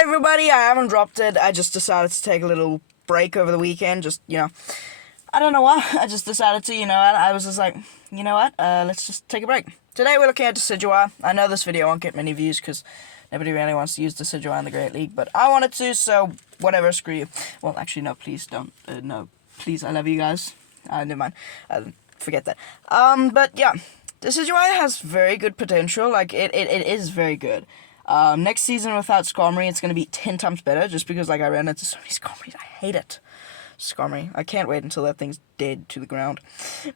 everybody, I haven't dropped it. I just decided to take a little break over the weekend. I don't know why. I just decided to, I was just like, let's just take a break. Today we're looking at Decidueye. I know this video won't get many views because nobody really wants to use Decidueye in the Great League, but I wanted to, so whatever, screw you. Well, actually, no, please don't. No, please, I love you guys. Never mind. Forget that. But yeah, Decidueye has very good potential. Like, it is very good. Next season without Skarmory, it's going to be 10 times better, just because, I ran into so many Skarmories. I hate it. Skarmory. I can't wait until that thing's dead to the ground.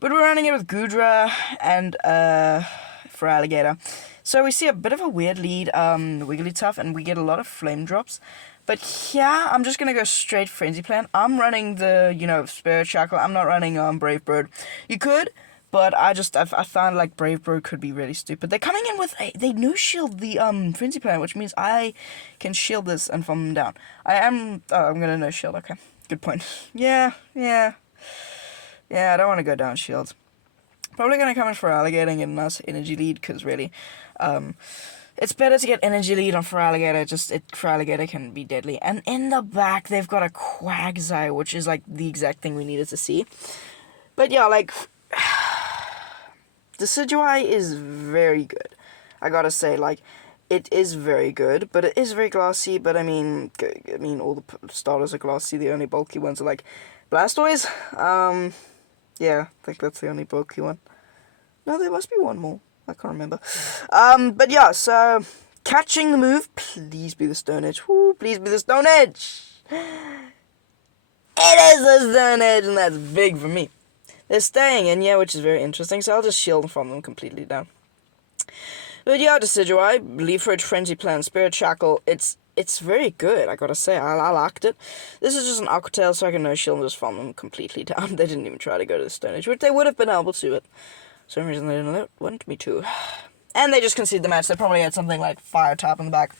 But we're running it with Goodra and, Feraligatr. So we see a bit of a weird lead, Wigglytuff, and we get a lot of Flame Drops. But yeah, I'm just going to go straight Frenzy Plant. I'm running the, Spirit Shackle. I'm not running, Brave Bird. You could, but I found like Brave Bird could be really stupid. They're coming in with they no-shield the Frenzy Plant, which means I can shield this and farm them down. I'm gonna no-shield, okay. Good point. Yeah, I don't want to go down shields. Probably gonna come in for Alligator and get a nice energy lead, because really, it's better to get energy lead on Feraligatr. Feraligatr can be deadly. And in the back, they've got a Quagsire, which is like the exact thing we needed to see. But yeah, Decidueye is very good. I gotta say, it is very good, but it is very glassy. But I mean, all the starters are glassy. The only bulky ones are Blastoise. Yeah, I think that's the only bulky one. No, there must be one more. I can't remember. But yeah, so catching the move. Please be the Stone Edge. Woo, please be the Stone Edge. It is the Stone Edge, and that's big for me. They're staying in, yeah, which is very interesting, so I'll just shield from them completely down. But yeah, Decidueye, Leaf Ridge, Frenzy Plant, Spirit Shackle, it's very good, I gotta say, I liked it. This is just an Aqua Tail, so I can no-shield and just farm them completely down. They didn't even try to go to the Stone Age, which they would have been able to, but for some reason they didn't want me to. And they just conceded the match. They probably had something like Fire Type in the back.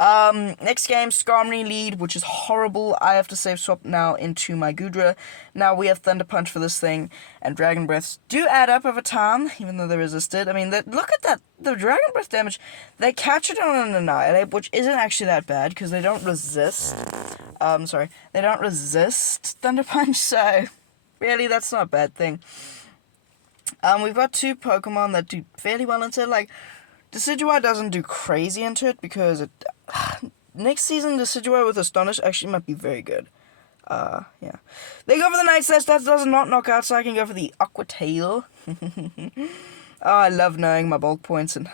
Next game, Skarmory lead, which is horrible. I have to save swap now into my Goodra. Now we have Thunder Punch for this thing, and Dragon Breaths do add up over time, even though they're resisted. I mean, look at that, the Dragon Breath damage. They catch it on an Annihilate, which isn't actually that bad, because they don't resist. They don't resist Thunder Punch, so really, that's not a bad thing. We've got two Pokemon that do fairly well into it, Decidueye doesn't do crazy into it, because next season, Decidueye with Astonish actually might be very good. Yeah. They go for the Night Slash. That does not knock out, so I can go for the Aqua Tail. Oh, I love knowing my bulk points and,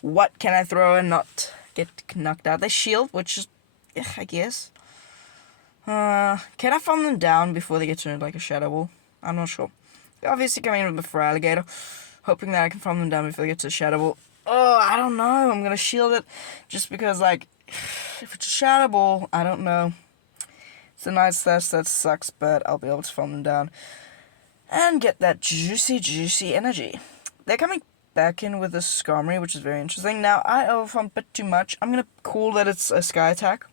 what can I throw and not get knocked out. They shield, which is, I guess. Can I farm them down before they get to, a Shadow Ball? I'm not sure. They're obviously coming in with the Feraligatr, hoping that I can farm them down before they get to Shadow Ball. Oh, I don't know. I'm going to shield it just because, if it's a Shadow Ball, I don't know. It's a Night Slash, that sucks, but I'll be able to farm them down and get that juicy energy. They're coming back in with a Skarmory, which is very interesting. Now, I overfarmed a bit too much. I'm going to call that it's a Sky Attack.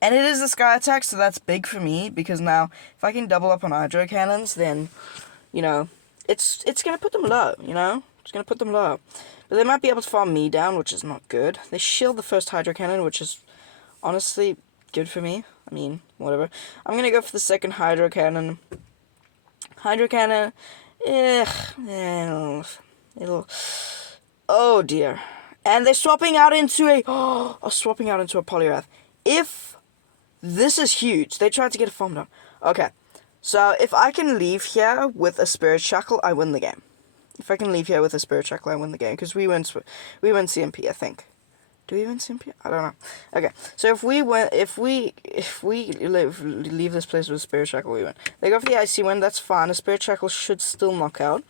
And it is a Sky Attack, so that's big for me, because now, if I can double up on Hydro Cannons, then, it's going to put them low, It's going to put them low. But they might be able to farm me down, which is not good. They shield the first Hydro Cannon, which is honestly good for me. I mean, whatever. I'm going to go for the second Hydro Cannon. Hydro Cannon. It'll... Oh, dear. And they're swapping out into a... swapping out into a Poliwrath. If this is huge, they tried to get a farm down. Okay. So, if I can leave here with a Spirit Shackle, I win the game. If I can leave here with a Spirit Shackle, I win the game, because we win CMP, I think. Do we win CMP? I don't know. Okay, so if we leave this place with a Spirit Shackle, we win. They go for the Icy Wind, that's fine. A Spirit Shackle should still knock out.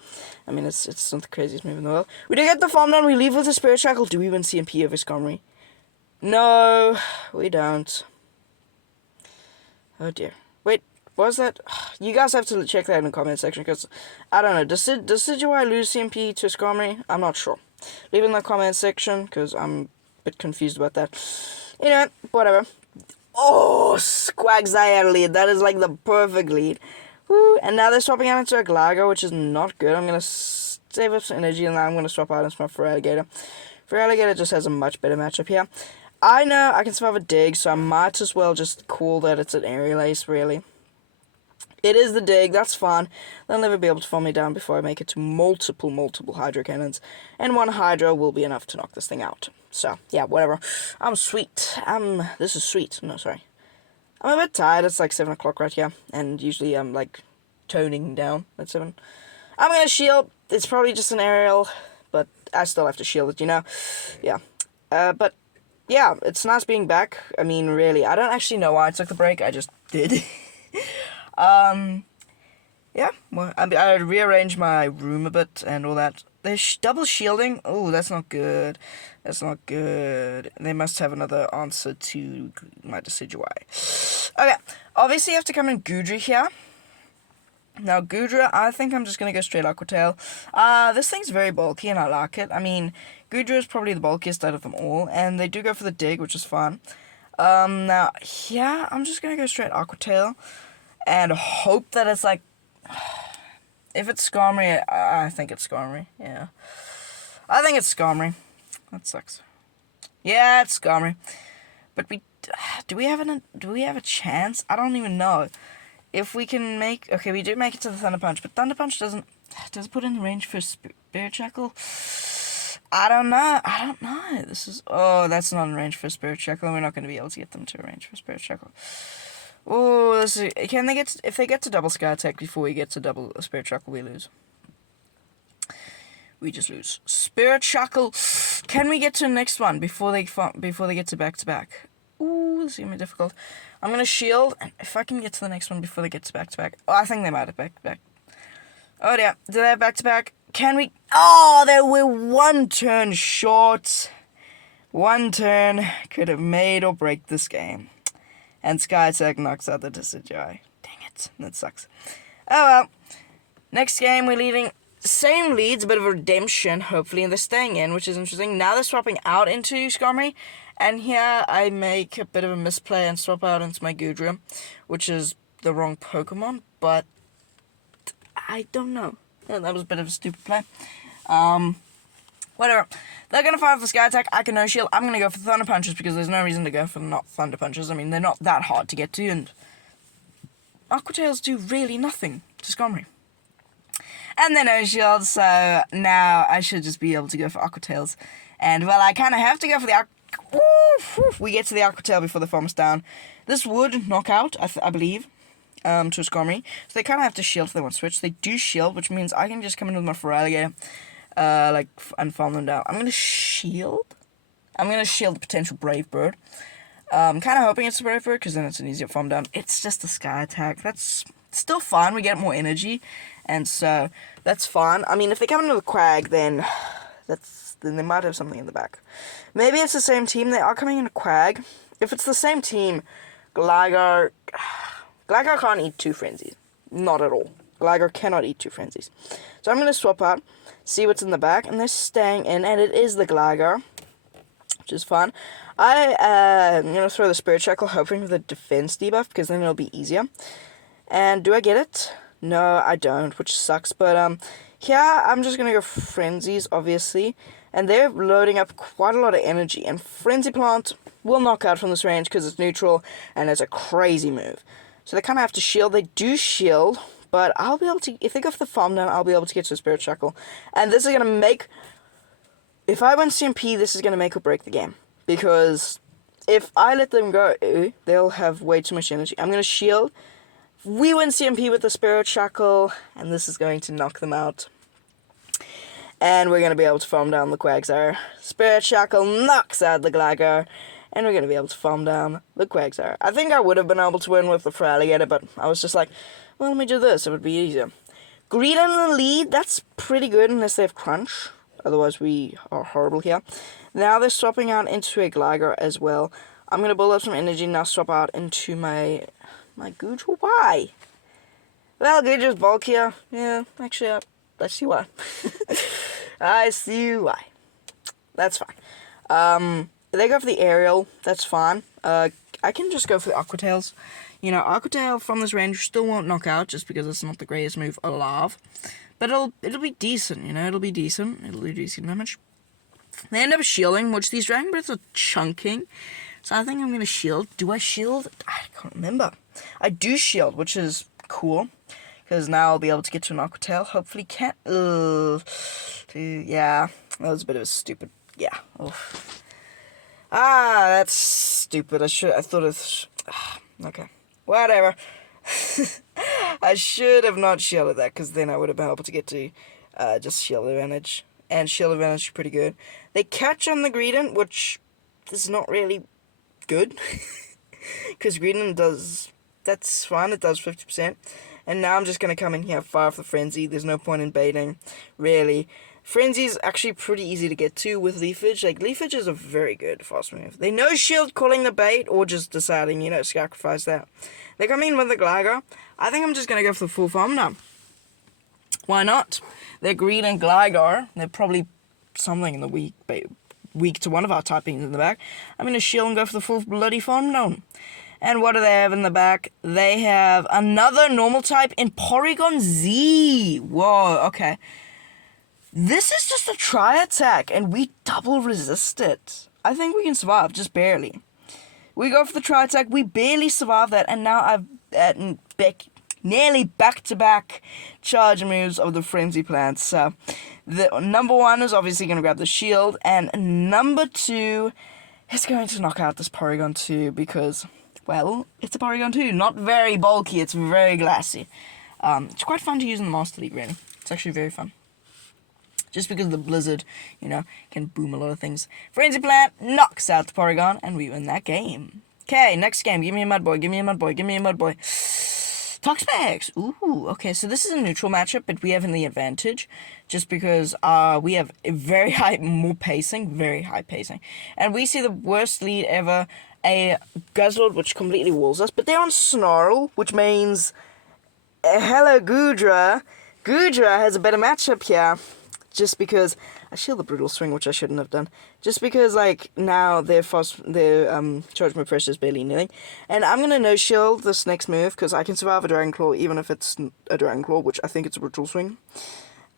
I mean, it's not the craziest move in the world. We do get the farm down, we leave with a Spirit Shackle. Do we win CMP over Skarmory? No, we don't. Oh dear. Wait. What was that? You guys have to check that in the comment section, because, I don't know, does Decidueye lose CMP to Skarmory? I'm not sure. Leave it in the comment section, because I'm a bit confused about that. Whatever. Oh, Quagsire lead. That is the perfect lead. Woo. And now they're swapping out into a Glago, which is not good. I'm going to save up some energy, and now I'm going to swap out into my Feraligatr. Feraligatr just has a much better matchup here. I know I can survive a dig, so I might as well just call that it's an aerial ace, really. It is the dig, that's fine. They'll never be able to farm me down before I make it to multiple hydro cannons. And one hydro will be enough to knock this thing out. So, yeah, whatever. I'm sweet. This is sweet. No, sorry. I'm a bit tired. It's like 7 o'clock right here. And usually I'm, like, toning down at 7. I'm gonna shield. It's probably just an aerial, but I still have to shield it, you know? Yeah. But, yeah, it's nice being back. I mean, really, I don't actually know why I took the break. I just did. Yeah, well, I rearranged my room a bit and all that. There's double shielding. Oh, that's not good. That's not good. They must have another answer to my Decidueye. Okay, obviously you have to come in Goodra here. Now, Goodra, I think I'm just going to go straight Aqua Tail. This thing's very bulky and I like it. I mean, Goodra is probably the bulkiest out of them all. And they do go for the dig, which is fun. Now, yeah, I'm just going to go straight Aqua Tail. And hope that it's like... If it's Skarmory, I think it's Skarmory, yeah. I think it's Skarmory. That sucks. Yeah, it's Skarmory. But do we have a chance? I don't even know. If we can make... Okay, we do make it to the Thunder Punch, but Thunder Punch does it put in the range for Spirit Shackle? I don't know. This is... Oh, that's not in range for Spirit Shackle, and we're not going to be able to get them to range for Spirit Shackle. Oh, can they get... If they get to double Sky Attack before we get to double Spirit Shackle, we lose. We just lose. Spirit Shackle. Can we get to the next one before they get to back-to-back? Ooh, this is going to be difficult. I'm going to shield, and if I can get to the next one before they get to back-to-back... Oh, I think they might have back-to-back. Oh, yeah. Do they have back-to-back? Can we... Oh, they were one turn short. One turn could have made or break this game. And Sky Attack knocks out the Decidueye. Dang it. That sucks. Oh, well. Next game, we're leading... Same leads, a bit of a redemption, hopefully, and they're staying in, which is interesting. Now they're swapping out into Skarmory, and here I make a bit of a misplay and swap out into my Goodra, which is the wrong Pokemon, but I don't know. Yeah, that was a bit of a stupid play. Whatever. They're going to fire off the Sky Attack. I can no-shield. I'm going to go for Thunder Punches because there's no reason to go for not Thunder Punches. I mean, they're not that hard to get to, and Aqua Tails do really nothing to Skarmory. And then no-shield, so now I should just be able to go for Aqua Tails. And, well, I kind of have to go for the we get to the Aqua Tail before the farm is down. This would knock out, I believe, to Skarmory. So they kind of have to shield if they want to switch. They do shield, which means I can just come in with my Feraligatr. And farm them down. I'm going to shield the potential Brave Bird. Kind of hoping it's a Brave Bird, because then it's an easier farm down. It's just a Sky Attack. That's still fine. We get more energy, and so that's fine. I mean, if they come into the Quag, then they might have something in the back. Maybe it's the same team. They are coming in a Quag. If it's the same team, Gligar can't eat 2 Frenzies. Not at all. Gligar cannot eat 2 Frenzies. So I'm going to swap out, see what's in the back, and they're staying in, and it is the Gligar, which is fun. I'm going to throw the Spirit Shackle, hoping for the defense debuff, because then it'll be easier. And do I get it? No, I don't, which sucks, but here I'm just going to go Frenzies, obviously, and they're loading up quite a lot of energy, and Frenzy Plant will knock out from this range because it's neutral, and it's a crazy move. So they kind of have to shield. They do shield, but I'll be able to, if they go for the farm down, I'll be able to get to a Spirit Shackle. And this is going to make, if I win CMP, this is going to make or break the game. Because if I let them go, they'll have way too much energy. I'm going to shield. We win CMP with the Spirit Shackle, and this is going to knock them out. And we're going to be able to farm down the Quagsire. Spirit Shackle knocks out the Gligar, and we're going to be able to farm down the Quagsire. I think I would have been able to win with the Feraligatr, but I was just like, well, let me do this, it would be easier. Greed in the lead, that's pretty good unless they have Crunch. Otherwise, we are horrible here. Now they're swapping out into a Gligar as well. I'm going to build up some energy, now swap out into my Goodra. Why? Well, Goodra's bulkier. Yeah, actually, I see why. I see why. That's fine. If they go for the aerial, that's fine. I can just go for the Aqua Tails. You know, Aqua Tail from this range still won't knock out just because it's not the greatest move alive. But it'll be decent, you know, it'll be decent. It'll do decent damage. They end up shielding, which these Dragon Breaths are chunking. So I think I'm going to shield. Do I shield? I can't remember. I do shield, which is cool. Because now I'll be able to get to an Aqua Tail. Hopefully can't... yeah, that was a bit of a stupid... Yeah. Oof. Ah, that's stupid. I thought it... Okay. Whatever. I should have not shielded that, because then I would have been able to get to just shield advantage. And shield advantage is pretty good. They catch on the Greedent, which is not really good. Because Greedent does... That's fine, it does 50%. And now I'm just going to come in here, fire off the Frenzy. There's no point in baiting, really. Frenzy is actually pretty easy to get to with Leafage. Like, Leafage is a very good fast move. They no shield calling the bait or just deciding, you know, sacrifice that. They come in with the Gligar. I think I'm just going to go for the full farm now. Why not? They're Greed and Gligar. They're probably something in the weak to one of our typings in the back. I'm going to shield and go for the full bloody farm down. And what do they have in the back? They have another normal type in Porygon Z. Whoa, okay. This is just a tri-attack, and we double resist it. I think we can survive, just barely. We go for the tri-attack, we barely survive that, and now I've nearly back-to-back charge moves of the Frenzy Plant. So, the number one is obviously going to grab the shield, and number two is going to knock out this Porygon 2 because... Well, it's a Porygon 2. Not very bulky, it's very glassy. It's quite fun to use in the Master League, really. It's actually very fun. Just because the Blizzard, you know, can boom a lot of things. Frenzy Plant knocks out the Porygon, and we win that game. Okay, next game. Give me a Mudboy, give me a Mudboy, give me a Mudboy. Toxapex! Ooh, okay, so this is a neutral matchup, but we have the advantage. Just because we have a very high, more pacing, very high pacing. And we see the worst lead ever, a Guzzlord, which completely walls us, but they're on Snarl, which means, hello Goodra. Goodra has a better matchup here, just because, I shield the Brutal Swing, which I shouldn't have done, just because, like, now their Charge Move Pressure is barely kneeling, and I'm gonna no-shield this next move, because I can survive a Dragon Claw, even if it's a Dragon Claw, which I think it's a Brutal Swing,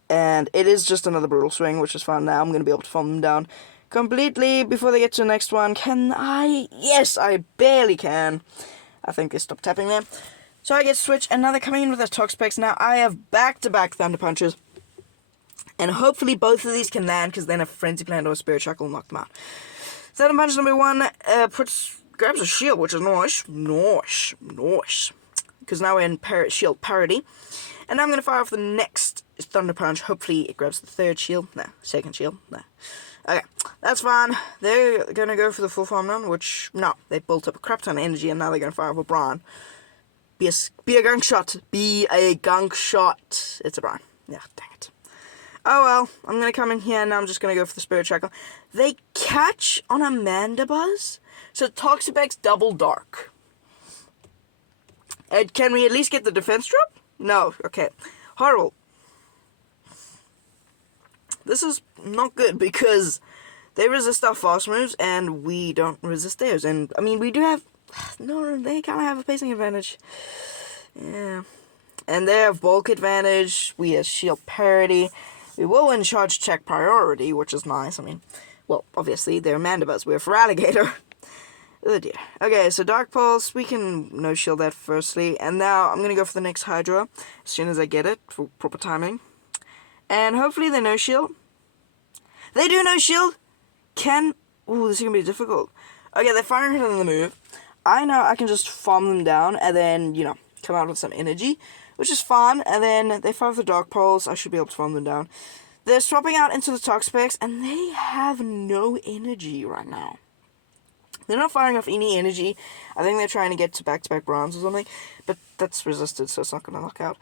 and it is just another Brutal Swing, which is fine. Now I'm gonna be able to farm them down completely before they get to the next one. Can I? Yes, I barely can. I think they stopped tapping there. So I get switched, and now they're coming in with their Toxapex. Now I have back-to-back Thunder Punches. And hopefully both of these can land, because then a Frenzy Plant or a Spirit Shackle will knock them out. Thunder Punch number one grabs a shield, which is nice. Nice. Because now we're in shield parity. And now I'm going to fire off the next Thunder Punch. Hopefully it grabs the third shield. No, second shield. No. Okay, that's fine. They're going to go for the full farm run, which, no, they built up a crap ton of energy, and now they're going to fire off a Brian. Be a gunk shot. Be a gunk shot. It's a Brian. Yeah, dang it. Oh well, I'm going to come in here, and now I'm just going to go for the Spirit Shackle. They catch on a Mandibuzz, so Toxapex double dark. Can we at least get the defense drop? No, okay. Horrible. This is not good, because they resist our fast moves, and we don't resist theirs. And, I mean, we do have... No, they kind of have a pacing advantage. Yeah. And they have bulk advantage. We have shield parity. We will win charge check priority, which is nice. I mean, well, obviously, they're Mandibuzz. We're for Alligator. Oh, dear. Okay, so Dark Pulse. We can no-shield that firstly. And now I'm going to go for the next Hydra as soon as I get it for proper timing. And hopefully they no-shield. They do no-shield. Ooh, this is going to be difficult. Okay, they're firing on the move. I know I can just farm them down and then, you know, come out with some energy, which is fun. And then they fire with the Dark Pulse. I should be able to farm them down. They're swapping out into the Toxapex, and they have no energy right now. They're not firing off any energy. I think they're trying to get to back-to-back bronze or something, but that's resisted, so it's not going to knock out.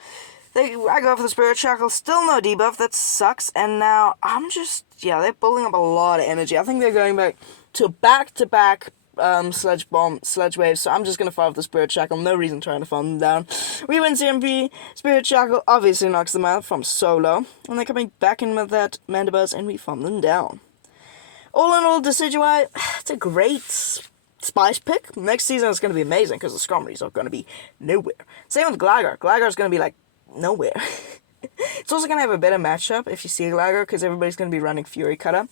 I go for the Spirit Shackle, still no debuff, that sucks, and now I'm just, yeah, they're building up a lot of energy. I think they're going back to back-to-back Sludge Bomb, Sludge Wave, so I'm just going to fire with the Spirit Shackle, no reason trying to farm them down. We win CMP, Spirit Shackle obviously knocks them out from solo, and they're coming back in with that Mandibuzz, and we farm them down. All in all, Decidueye, it's a great spice pick. Next season it's going to be amazing, because the Skarmories are going to be nowhere. Same with Gligar. Gligar's going to be, like, nowhere. It's also going to have a better matchup if you see a Gligar, because everybody's going to be running Fury Cutter.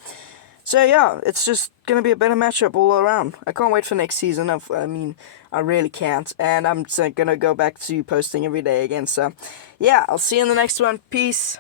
So yeah, it's just gonna be a better matchup all around. I can't wait for next season. I mean, I really can't, and I'm gonna go back to posting every day again. So yeah, I'll see you in the next one. Peace.